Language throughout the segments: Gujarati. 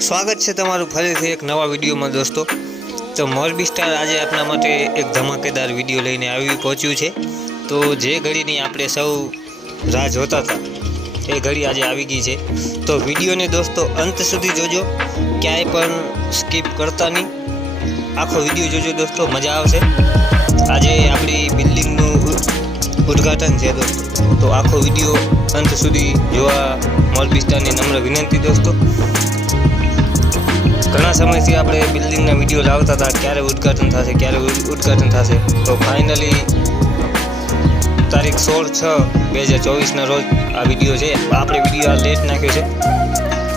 સ્વાગત છે તમારું ફરીથી એક નવા વિડીયોમાં, દોસ્તો. તો મોરબી સ્ટાર આજે આપણા માટે એક ધમાકેદાર વીડિયો લઈને આવી પહોંચ્યું છે. તો જે ઘડીની આપણે સૌ રાહ જોતા હતા, એ ઘડી આજે આવી ગઈ છે. તો વિડીયોને, દોસ્તો, અંત સુધી જોજો. ક્યાંય પણ સ્કીપ કરતા નહીં. આખો વીડિયો જોજો, દોસ્તો, મજા આવશે. આજે આપણી બિલ્ડિંગનું ઉદ્ઘાટન છે, દોસ્તો. તો આખો વીડિયો અંત સુધી જોવા મોરબી સ્ટારની નમ્ર વિનંતી, દોસ્તો. ઘણા સમયથી આપણે બિલ્ડિંગના વીડિયો લાવતા હતા, ક્યારે ઉદ્ઘાટન થશે, ક્યારે ઉદઘાટન થશે. તો ફાઇનલી તારીખ સોળ છ બે હજાર ચોવીસના રોજ આ વીડિયો છે. આપણે વીડિયો આ લેટ નાખ્યો છે.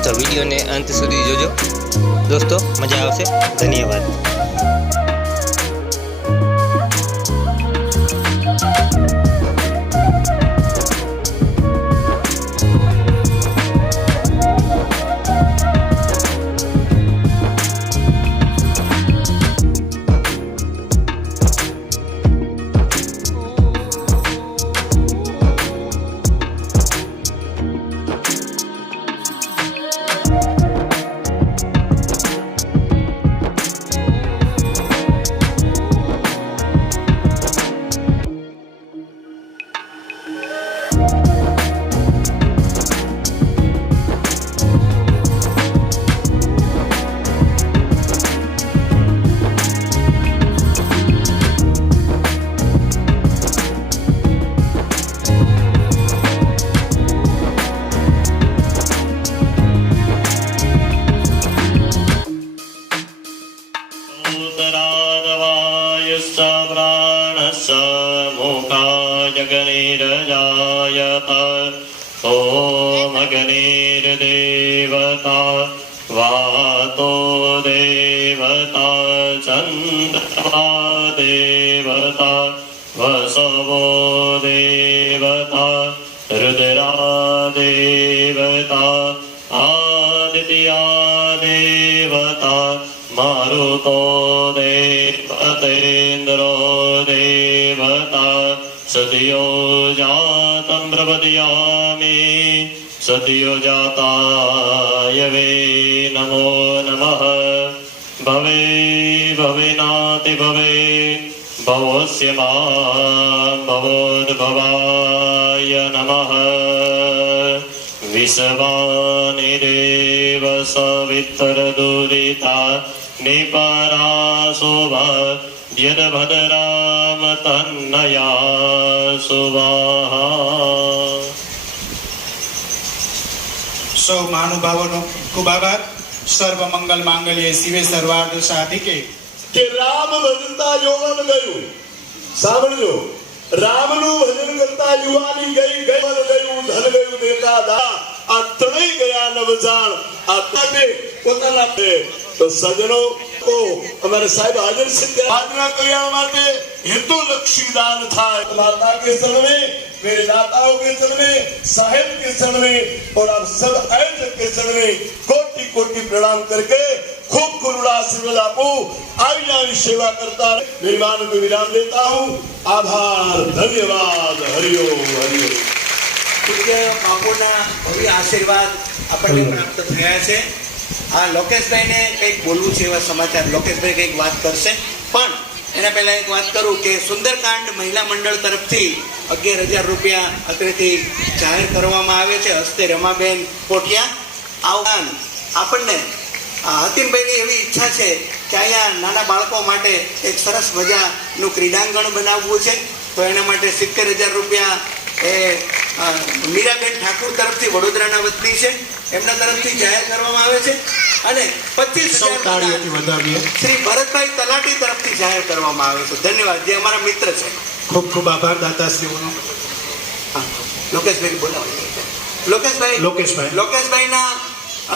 તો વિડીયોને અંત સુધી જોજો. દોસ્તો, મજા આવશે. ધન્યવાદ. વસવો દેવતા રુદ્રા દેવતા આદિત્યા દેવતા મારુતો દેવતેન્દ્રો દેવતા સદયો જાતમ પ્રપદ્યામી સદયો જાતાય વે નમો નમઃ ભવે ભવે નાતિ ભવે ભવોસ્યમાં ભવોદ્ભવાય નમઃ વિષવાનિ દેવ સવિતર દુરિતા નિપરાશોભ યદભદરામ તન્નયા સુવાહા સૌ મહાનુભાવોનો ખૂબ આભાર સર્વ મંગલ માંગલ્ય શિવે સર્વાર્ધ સાધિકે કે રામ ભજતા યૌવન ગયું. સાંભળજો. રામનું ભજન કરતા યુવાની ગઈ ગયવન ગયું, ધન ગયું દેતા દા. આ ત્રણેય ગયા નવજાણ. આ તને પોતાના પે તો સજનો કો અમારે સાહેબ હાજર છે આજના કર્યા માટે હેતુ લક્ષી દાન થાય. માતા કે સર્વે मेरे दाताओं के शरण में साहेब के शरण में और आप सब आयोजक के शरण में कोटि कोटि प्रणाम करके खूब करुणा आशीर्वाद आपो आई जानी सेवा करता रहे। मेरी वाणी को विराम देता हूँ आभार धन्यवाद हरिओम हरिओम પૂજ્ય બાપુના ભવ્ય આશીર્વાદ આપણને પ્રાપ્ત થયા છે આ લોકેશભાઈને કંઈક બોલવું છે એવા સમાચાર લોકેશભાઈ કંઈક વાત કરશે પણ એના પહેલા એક વાત કરું કે સુંદરકાંડ મહિલા મંડળ તરફથી અગિયાર હજાર રૂપિયા અત્રેથી જાહેર કરવામાં આવે છે. હસ્તે રમાબેન પોટિયા આ ઉપરાંત આપણને હતીમભાઈની એવી ઈચ્છા છે કે અહીંયા નાના બાળકો માટે એક સરસ મજાનું ક્રીડાંગણ બનાવવું છે. તો એના માટે સિત્તેર હજાર રૂપિયા એ મીરાબેન ઠાકુર તરફથી વડોદરાના વતની છે. એમના તરફથી જાહેર કરવામાં આવે છે અને પચીસ શ્રી ભરતભાઈ તલાટી તરફથી જાહેર કરવામાં આવે છે. ધન્યવાદ. જે અમારા મિત્ર છે. ખૂબ ખૂબ આભાર દાતાશ્રીઓનો. લોકેશભાઈ બોલાવો. લોકેશભાઈ. લોકેશભાઈ. લોકેશભાઈના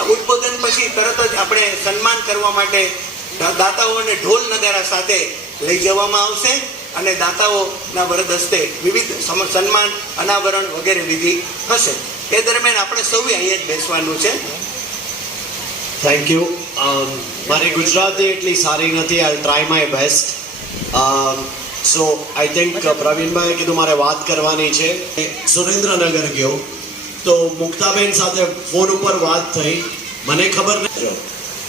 ઉદબોધન પછી તરત જ આપણે સન્માન કરવા માટે દાતાઓને ઢોલ નગારા સાથે લઈ જવામાં આવશે અને દાતાઓના વરદ હસ્તે વિવિધ સન્માન અનાવરણ વગેરે વિધિ હશે એ દરમિયાન આપણે સૌએ અહીંયા જ બેસવાનું છે. થેન્ક યુ મારી ગુજરાતી એટલી સારી નથી I try my best so I think પ્રવીણભાઈએ કીધું મારે વાત કરવાની છે. સુરેન્દ્રનગર ગયો, તો મુક્તાબેન સાથે ફોન ઉપર વાત થઈ. મને ખબર નથી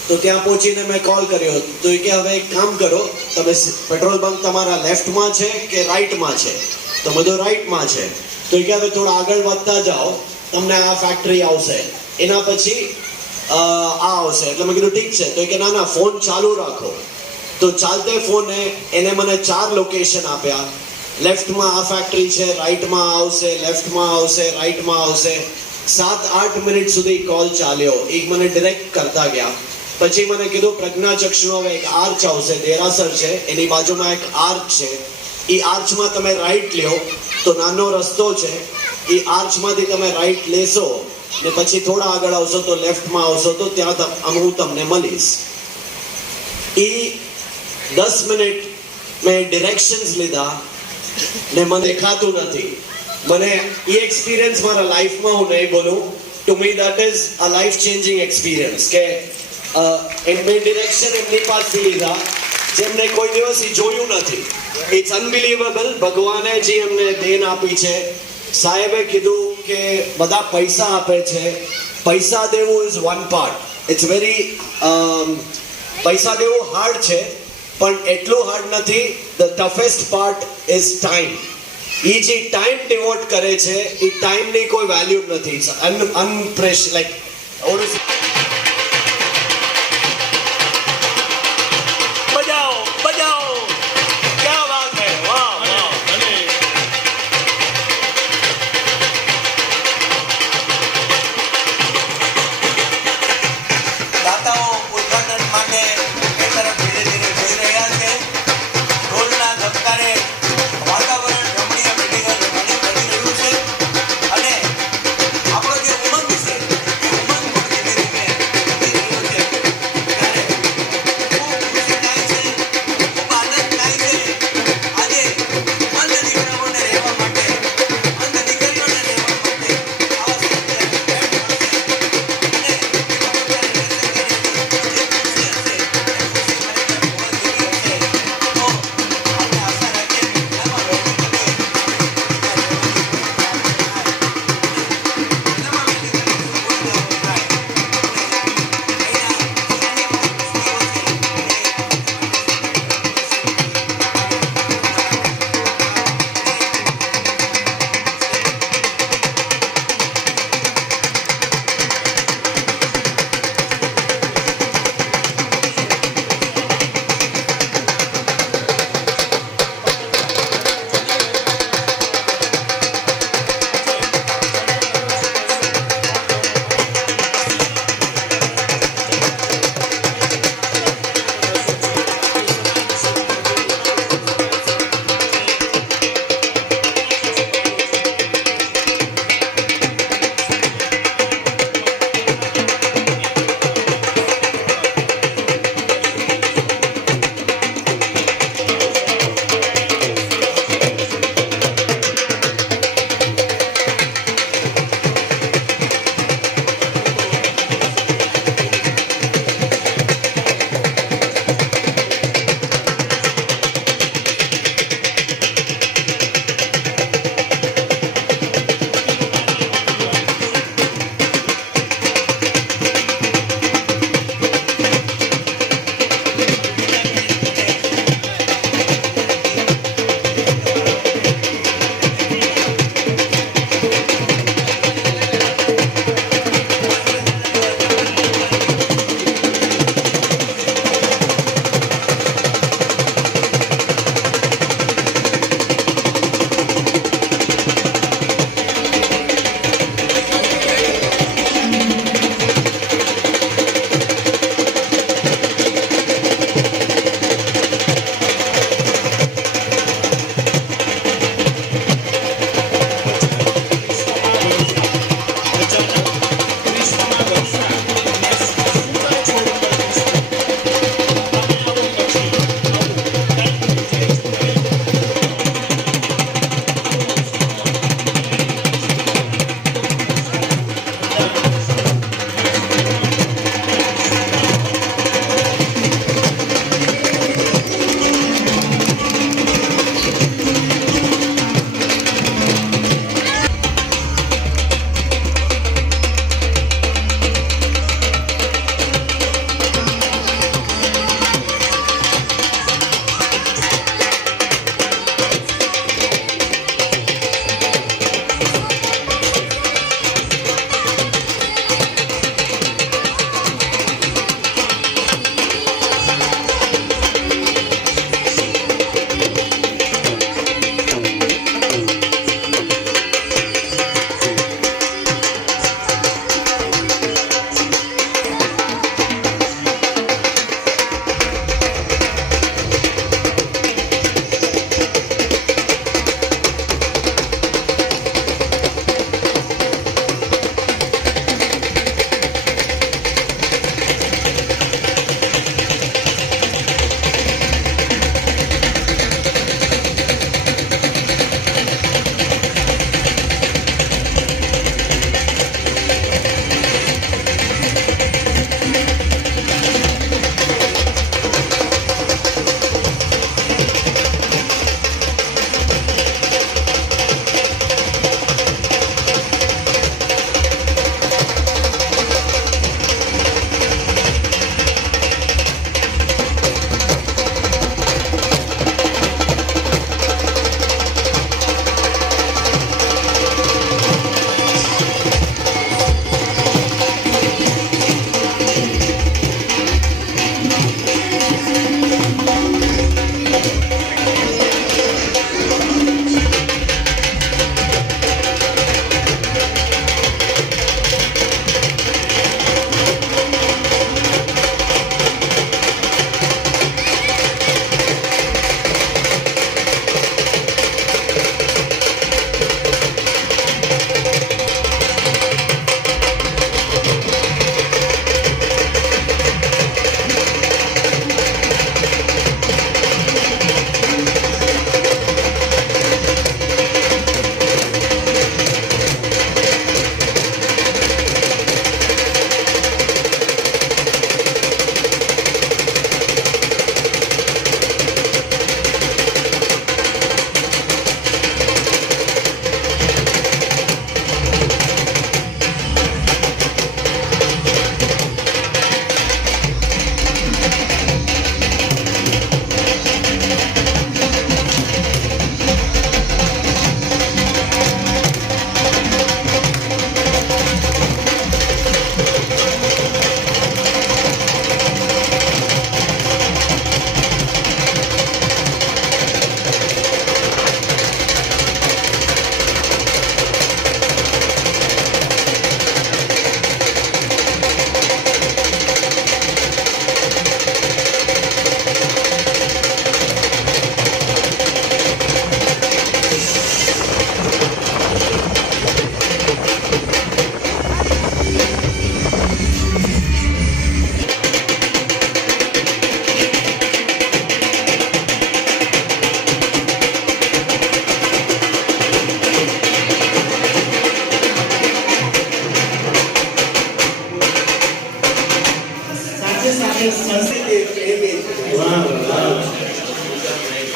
તો ત્યાં પહોંચીને મેં કોલ કર્યો. તો એ કે, હવે એક કામ કરો, તમે પેટ્રોલ પંપ તમારા લેફ્ટમાં છે કે રાઈટમાં છે? તો બધું રાઈટમાં છે. તો એ કે, હવે થોડા આગળ વધતા જાઓ. તમને આ ફેક્ટરી આવશે. એના પછી આ આવશે. એટલે મેં કીધું, ઠીક છે. તો કે, ના ના ફોન ચાલુ રાખો. તો ચાલતે ફોને એને મને ચાર લોકેશન આપ્યા. લેફ્ટમાં આ ફેક્ટરી છે રાઈટમાં આવશે લેફ્ટમાં આવશે રાઈટમાં આવશે. સાત, આઠ મિનિટ સુધી કોલ ચાલ્યો. એ મને ડિરેક્ટ કરતા ગયા. પછી મને કીધું પ્રજ્ઞાચક્ષુનો હવે એક આર્ચ આવશે, દેરાસર છે. એની બાજુમાં એક આર્ચ છે. એ આર્ચમાં તમે રાઈટ લ્યો. તો નાનો રસ્તો છે. એ આર્ચમાંથી તમે રાઈટ લેશો ને પછી થોડા આગળ આવશો તો લેફ્ટમાં આવશો તો ત્યાં હું તમને મળીશ. એ દસ મિનિટ મેં ડિરેક્શન્સ લીધા ને મને દેખાતું નથી. મને એ એક્સપિરિયન્સ મારા લાઈફમાં હું નહીં બોલું. To me that is a life changing experience કે અ, એમ ડિરેક્શન એમની પાસેથી લીધા. જેમને કોઈ દિવસ એ જોયું નથી. ઇટ્સ અનબિલીવેબલ ભગવાને જે એમને દેન આપી છે સાહેબે કીધું કે બધા પૈસા આપે છે. પૈસા દેવું is one part it's very પૈસા દેવું હાર્ડ છે, પણ એટલું હાર્ડ નથી the toughest part is time એ જે ટાઈમ ડિવોટ કરે છે એ ટાઈમની કોઈ વેલ્યુ નથી. અનપ્રેશ લાઈક બજાઓ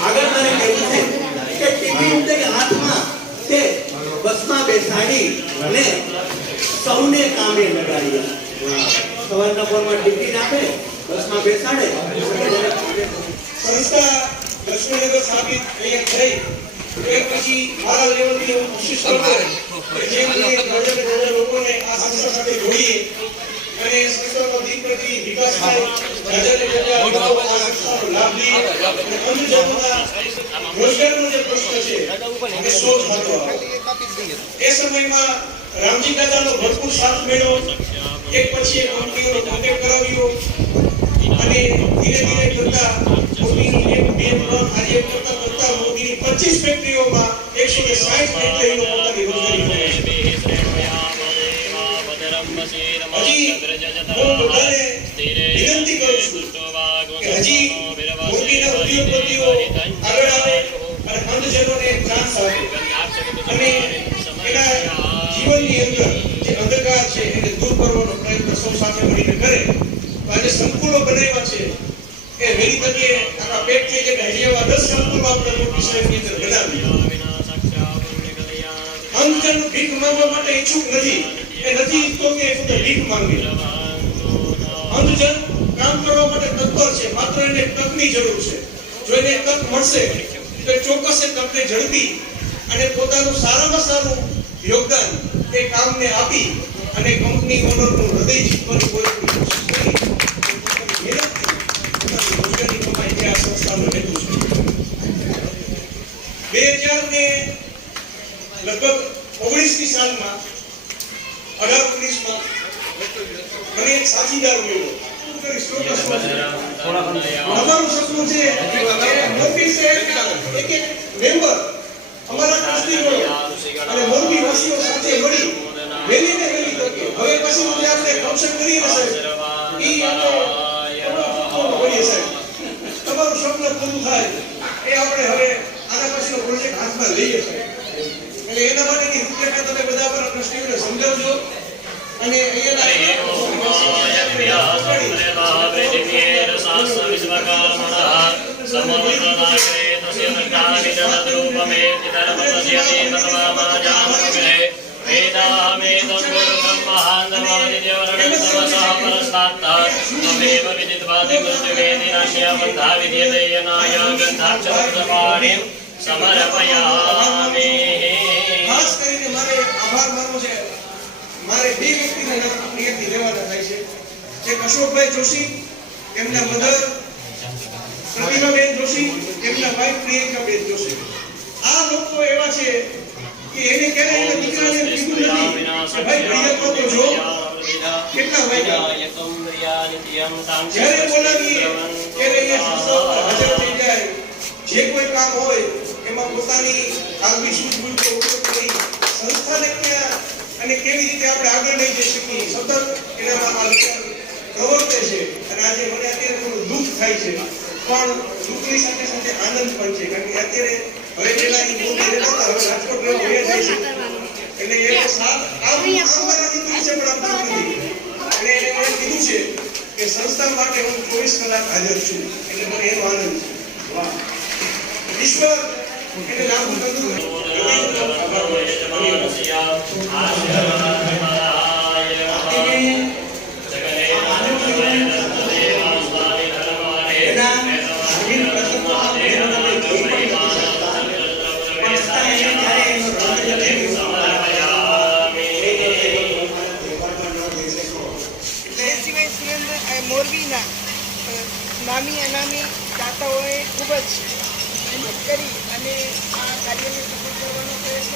આગળ મને કહેવું છે કે ટિફિન તે હાથમાં તે બસમાં બેસાડી અને સૌને કામે લગાડ્યા સવારના પોરમાં ટિકિટ આપે, બસમાં બેસાડે. સંસ્થા લક્ષ્મીનગર સ્થાપિત અહીંયા થઈ. એ પછી મારા લેવલથી હું કોશિશ કરતો કે જે રીતે લોકોને આ સંસ્થા સાથે જોડીએ અને સંસ્થાનો દિન વિકાસ થાય યુવાઓ આ સંસ્થાનો લાભ લઈએ અને અંધજનોના રોજગારનો જે પ્રશ્ન છે એ સોલ્વ હતો એ સમયમાં રામજી દાદાનો ભરપૂર સાથ મળ્યો એક પછી એક કંપનીઓનો કોન્ટેક્ટ કરાવ્યો, અને ધીરે ધીરે કરતા મળીને કરે તો આજે સંકુલો બનાવ્યા છે. એ વહેલી તકે આના પેટ થઈ કે હજી એવા દસ સંકુલો આપણે મોટી શહેરની અંદર બનાવી. અંતર ભીખ માંગવા માટે ઈચ્છુક નથી. એ નથી ઈચ્છતો કે ફક્ત ભીખ માંગે. અંતજન કામ કરવા માટે તત્પર છે. માત્ર એને તકની જરૂર છે. જો એને તક મળશે, તો ચોક્કસ એ તકને ઝડપી અને પોતાનું સારામાં સારું યોગદાન એ કામને આપી અને કંપની ઓનરનું હૃદય જીતવાની કોઈ કોશિશ છે. મોરબી શહેરના મેમ્બર અમારા અને મોરબી વાસીઓ સાથે મળી વહેલી ને હવે પછીનું જે આપણે ફંક્શન કરીએ સાહેબ? ઈ આપણે કરીએ છે. તમારું સ્વપ્ન પૂરું થાય. એ આપણે હવે આના પછીનો પ્રોજેક્ટ હાથમાં લઈએ છીએ એટલે એના માટેની રૂપરેખા તમે બધા પર ટ્રસ્ટીઓને સમજાવજો. અને સમર્પયામિ ખાસ કરીને મારે આભાર માનવો છે. મારે બે વ્યક્તિના નામ લેવાના થાય છે. એક અશોકભાઈ જોશી, એમના મધર, પ્રતિભાબેન જોશી, એમના વાઇફ પ્રિયંકાબેન જોશી. આ લોકો એવા છે કે એને એના દીકરાને કીધું નથી? કે ભાઈ પ્રિયંકા તો જો કેટલા વાગ્યા જ્યારે બોલાવીએ ત્યારે એ ઉપર હાજર થઈ જાય. જે કોઈ કામ હોય એમાં પોતાની આગવી સૂઝબૂઝનો ઉપયોગ કરી સંસ્થાને ક્યાં અને કેવી રીતે આપણે આગળ લઈ જઈ શકીએ? સતત એનામાં આ વિચાર પ્રવર્તે છે અને આજે મને અત્યારે થોડું દુઃખ થાય છે. પણ દુઃખની સાથે સાથે આનંદ પણ છે. કારણ કે અત્યારે હવે હવે જાય છે. એટલે એ પણ નથી. એને મને કીધું છે કે સંસ્થા માટે હું ચોવીસ કલાક હાજર છું. એટલે મને એનો આનંદ છે. વાહ. ઈશ્વર એના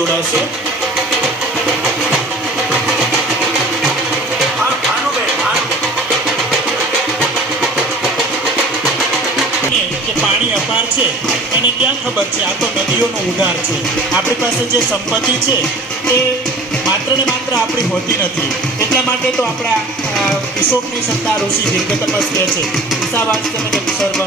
જોડાશે. પાણી અપાર છે એને ક્યાં ખબર છે? આ તો નદીઓનો ઉધાર છે. આપણી પાસે જે સંપત્તિ છે એ માત્ર ને માત્ર આપણી હોતી નથી. એટલા માટે તો આપણા અશોકની સત્તા ઋષિ દીર્ઘતપસ્ય છે. ઈશાવાસ્ય જગત સર્વમ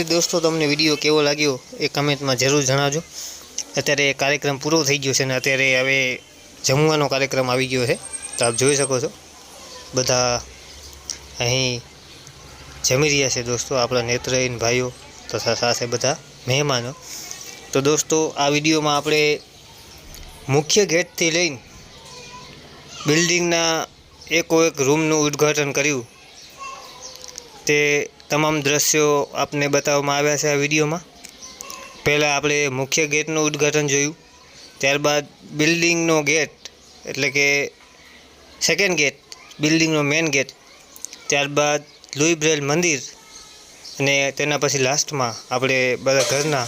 ફાઇનલી દોસ્તો, તમને વીડિયો કેવો લાગ્યો એ કમેન્ટમાં જરૂર જણાવજો. અત્યારે કાર્યક્રમ પૂરો થઈ ગયો છે અને અત્યારે હવે જમવાનો કાર્યક્રમ આવી ગયો છે. તો આપ જોઈ શકો છો. બધા અહીં જમી રહ્યા છે દોસ્તો, આપણા નેત્રહીન ભાઈઓ તથા સાથે બધા મહેમાનો. તો દોસ્તો, આ વિડીયોમાં આપણે મુખ્ય ગેટથી લઈને બિલ્ડિંગના એકો એક રૂમનું ઉદ્ઘાટન કર્યું. તે તમામ દ્રશ્યો આપને બતાવવામાં આવ્યા છે આ વિડીયોમાં. પહેલાં આપણે મુખ્ય ગેટનું ઉદ્ઘાટન જોયું. ત્યારબાદ બિલ્ડિંગનો ગેટ, એટલે કે સેકન્ડ ગેટ બિલ્ડિંગનો મેઇન ગેટ ત્યારબાદ લુઈ બ્રેલ મંદિર અને તેના પછી લાસ્ટમાં આપણે બધા ઘરના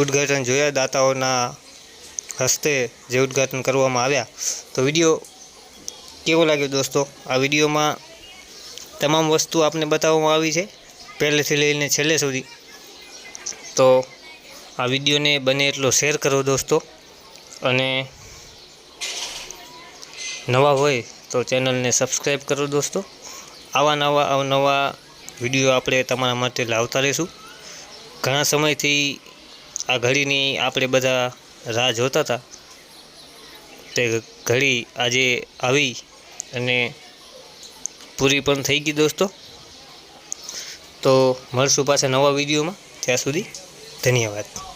ઉદ્ઘાટન જોયા, દાતાઓના હસ્તે જે ઉદ્ઘાટન કરવામાં આવ્યા. તો વીડિયો કેવો લાગ્યો દોસ્તો? આ વિડીયોમાં તમામ વસ્તુ આપને બતાવવામાં આવી છે. પહેલેથી લઈને છેલ્લે સુધી. તો આ વિડીયોને બને એટલો શેર કરો દોસ્તો. અને નવા હોય તો ચેનલને સબસ્ક્રાઈબ કરો દોસ્તો. આવા નવા અવનવા વીડિયો આપણે તમારા માટે લાવતા રહીશું. ઘણા સમયથી આ ઘડીની આપણે બધા રાહ જોતા હતા. તે ઘડી આજે આવી અને પૂરી પણ થઈ ગઈ દોસ્તો. તો મળશું પાછા નવા વિડીયોમાં. ત્યાં સુધી ધન્યવાદ.